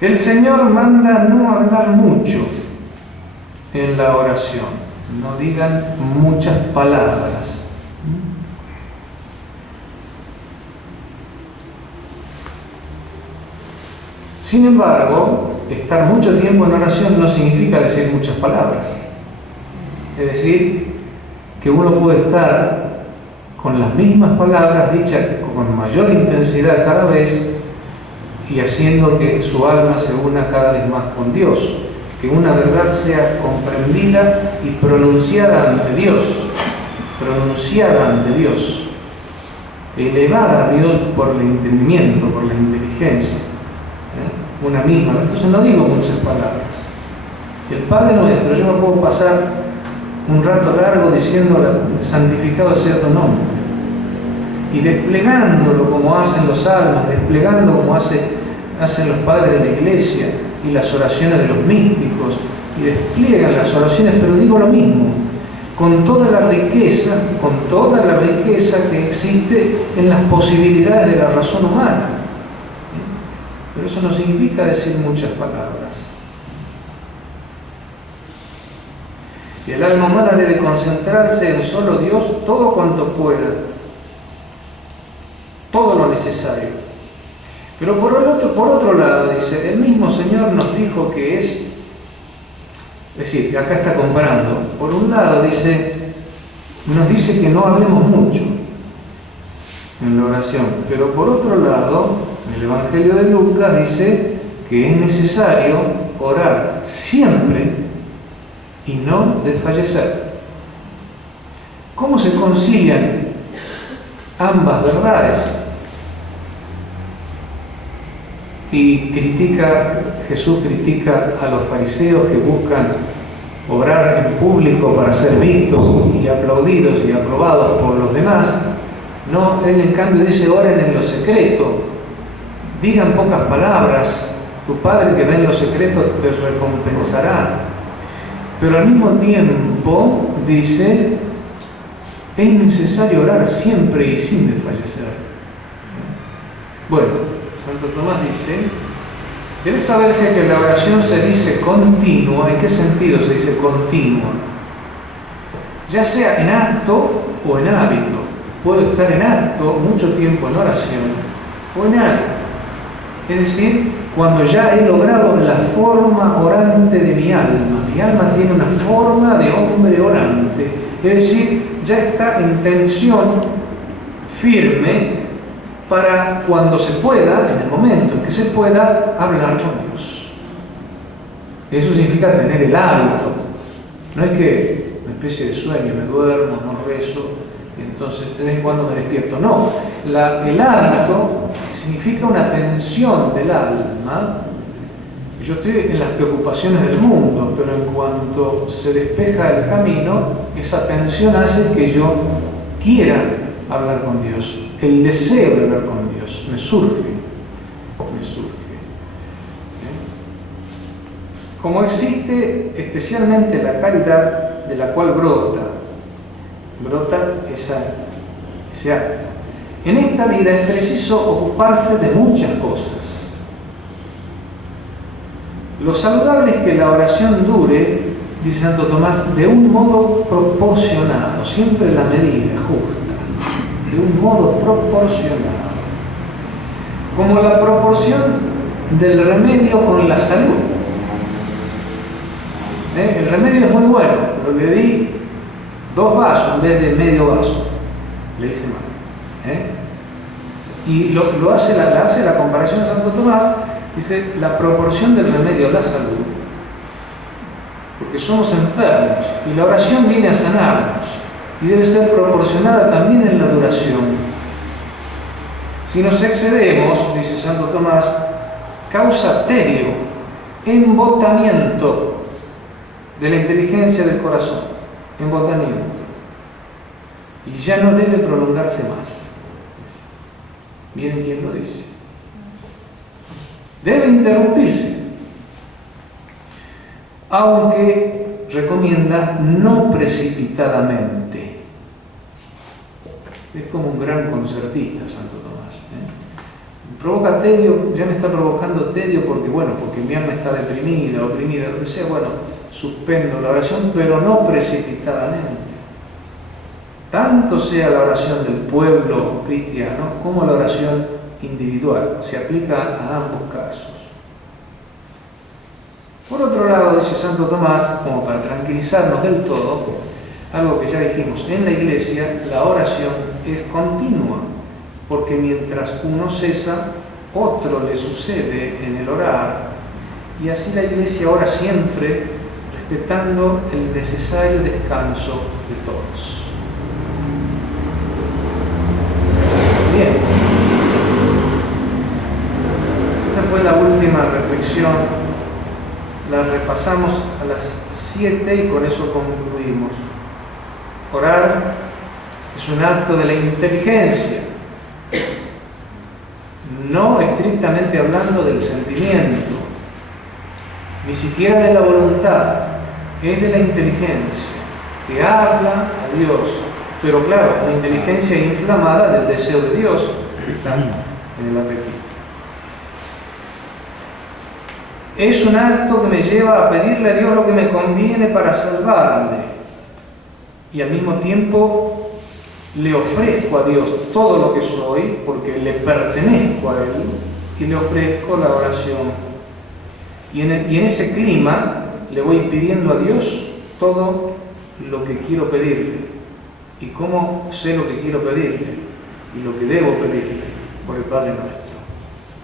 El Señor manda no hablar mucho en la oración, no digan muchas palabras. Sin embargo, estar mucho tiempo en oración no significa decir muchas palabras. Es decir, que uno puede estar con las mismas palabras dichas con mayor intensidad cada vez y haciendo que su alma se una cada vez más con Dios, que una verdad sea comprendida y pronunciada ante Dios, elevada a Dios por el entendimiento, por la inteligencia. Una misma, entonces no digo muchas palabras. El Padre Nuestro, yo no puedo pasar un rato largo diciendo santificado sea tu nombre y desplegándolo como hacen los salmos, desplegando como hacen los padres de la iglesia y las oraciones de los místicos, y despliegan las oraciones, pero digo lo mismo, con toda la riqueza que existe en las posibilidades de la razón humana. Pero eso no significa decir muchas palabras. Y el alma humana debe concentrarse en solo Dios todo cuanto pueda, todo lo necesario. Pero por otro lado, dice, el mismo Señor nos dijo que es decir, acá está comparando. Por un lado nos dice que no hablemos mucho en la oración, pero por otro lado, el Evangelio de Lucas dice que es necesario orar siempre y no desfallecer. ¿Cómo se concilian ambas verdades? Y Jesús critica a los fariseos que buscan orar en público para ser vistos y aplaudidos y aprobados por los demás. No, él en cambio dice, oren en lo secreto, digan pocas palabras, tu Padre que ve en lo secreto te recompensará. Pero al mismo tiempo dice, es necesario orar siempre y sin desfallecer. Bueno, Santo Tomás dice, debe saberse que la oración se dice continua. ¿En qué sentido se dice continua? Ya sea en acto o en hábito. Puedo estar en acto mucho tiempo en oración o en hábito. Es decir, cuando ya he logrado la forma orante de mi alma tiene una forma de hombre orante, es decir, ya está en tensión firme para cuando se pueda, en el momento en que se pueda, hablar con Dios. Eso significa tener el hábito. No es que una especie de sueño, me duermo, no rezo, y entonces de vez en cuando me despierto. No, el hábito significa una tensión del alma. Yo estoy en las preocupaciones del mundo, pero en cuanto se despeja el camino, esa tensión hace que yo quiera hablar con Dios. El deseo de hablar con Dios me surge. Como existe especialmente la caridad de la cual brota ese acto. En esta vida es preciso ocuparse de muchas cosas. Lo saludable es que la oración dure, dice Santo Tomás, de un modo proporcionado, siempre la medida justa, de un modo proporcionado, como la proporción del remedio con la salud. El remedio es muy bueno, pero le di 2 vasos en vez de medio vaso, le hice mal. Y lo hace la comparación de Santo Tomás, dice la proporción del remedio a la salud, porque somos enfermos y la oración viene a sanarnos y debe ser proporcionada también en la duración. Si nos excedemos, dice Santo Tomás, causa tedio, embotamiento de la inteligencia del corazón, embotamiento, y ya no debe prolongarse más. Miren quién lo dice. Debe interrumpirse, aunque recomienda no precipitadamente. Es como un gran concertista, Santo Tomás. provoca tedio, ya me está provocando tedio porque mi alma está deprimida, oprimida, lo que sea, suspendo la oración, pero no precipitadamente. Tanto sea la oración del pueblo cristiano como la oración individual, se aplica a ambos casos. Por otro lado, dice Santo Tomás, como para tranquilizarnos del todo, algo que ya dijimos, en la iglesia la oración es continua, porque mientras uno cesa, otro le sucede en el orar, y así la iglesia ora siempre, respetando el necesario descanso de todos. Bien, esa fue la última reflexión. La repasamos a las 7 y con eso concluimos. Orar es un acto de la inteligencia, no estrictamente hablando del sentimiento, ni siquiera de la voluntad, es de la inteligencia, que habla a Dios, pero claro, una inteligencia inflamada del deseo de Dios que está en el apetito. Es un acto que me lleva a pedirle a Dios lo que me conviene para salvarme, y al mismo tiempo le ofrezco a Dios todo lo que soy porque le pertenezco a Él, y le ofrezco la oración. Y en ese clima le voy pidiendo a Dios todo lo que quiero pedirle. ¿Y cómo sé lo que quiero pedirle? Y lo que debo pedirle por el Padre Nuestro.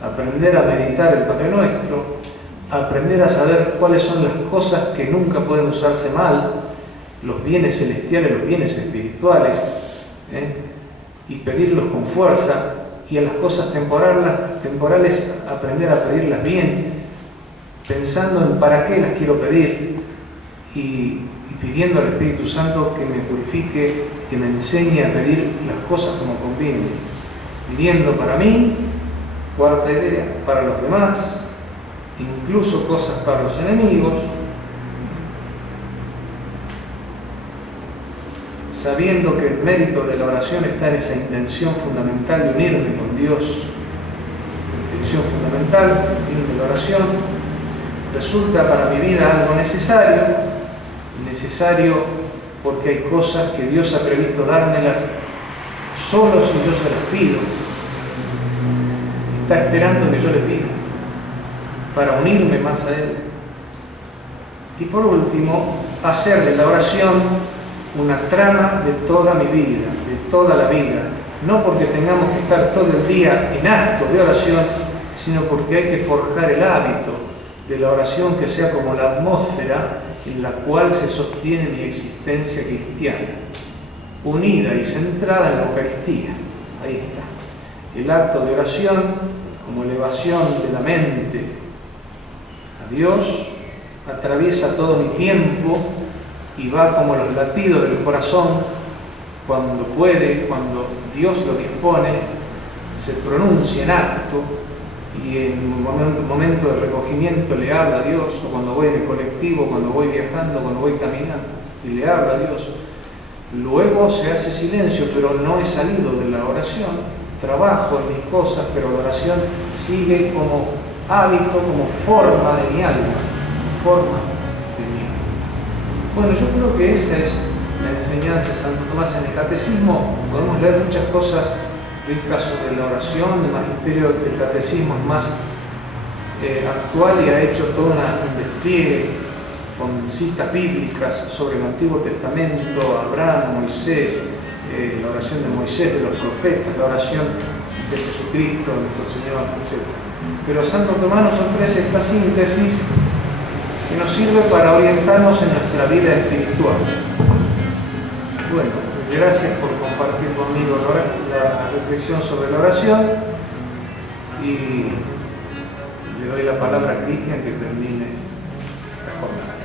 Aprender a meditar el Padre Nuestro, aprender a saber cuáles son las cosas que nunca pueden usarse mal, los bienes celestiales, los bienes espirituales, y pedirlos con fuerza, y a las cosas temporales aprender a pedirlas bien, pensando en para qué las quiero pedir, y pidiendo al Espíritu Santo que me purifique, que me enseñe a pedir las cosas como conviene, pidiendo para mí, cuarta idea, para los demás, incluso cosas para los enemigos, sabiendo que el mérito de la oración está en esa intención fundamental de unirme con Dios. La intención fundamental, el fin de la oración, resulta para mi vida algo necesario porque hay cosas que Dios ha previsto dármelas solo si yo se las pido. Está esperando que yo le pida para unirme más a Él. Y por último, hacer de la oración una trama de toda mi vida, de toda la vida, no porque tengamos que estar todo el día en acto de oración, sino porque hay que forjar el hábito de la oración que sea como la atmósfera en la cual se sostiene mi existencia cristiana, unida y centrada en la Eucaristía. Ahí está. El acto de oración como elevación de la mente a Dios atraviesa todo mi tiempo y va como los latidos del corazón, cuando puede, cuando Dios lo dispone, se pronuncia en acto, y en un momento de recogimiento le habla a Dios, o cuando voy en el colectivo, cuando voy viajando, cuando voy caminando, y le habla a Dios. Luego se hace silencio, pero no he salido de la oración, trabajo en mis cosas, pero la oración sigue como hábito, como forma de mi alma, forma de mi alma. Bueno, yo creo que esa es la enseñanza de Santo Tomás. En el Catecismo podemos leer muchas cosas ricas sobre la oración. El magisterio del Catecismo es más actual y ha hecho todo un despliegue con citas bíblicas sobre el Antiguo Testamento, Abraham, Moisés, la oración de Moisés, de los profetas, la oración de Jesucristo, nuestro Señor, etc. Pero Santo Tomás nos ofrece esta síntesis que nos sirve para orientarnos en nuestra vida espiritual. Bueno, gracias por compartir conmigo la reflexión sobre la oración, y le doy la palabra a Cristian que termine la jornada.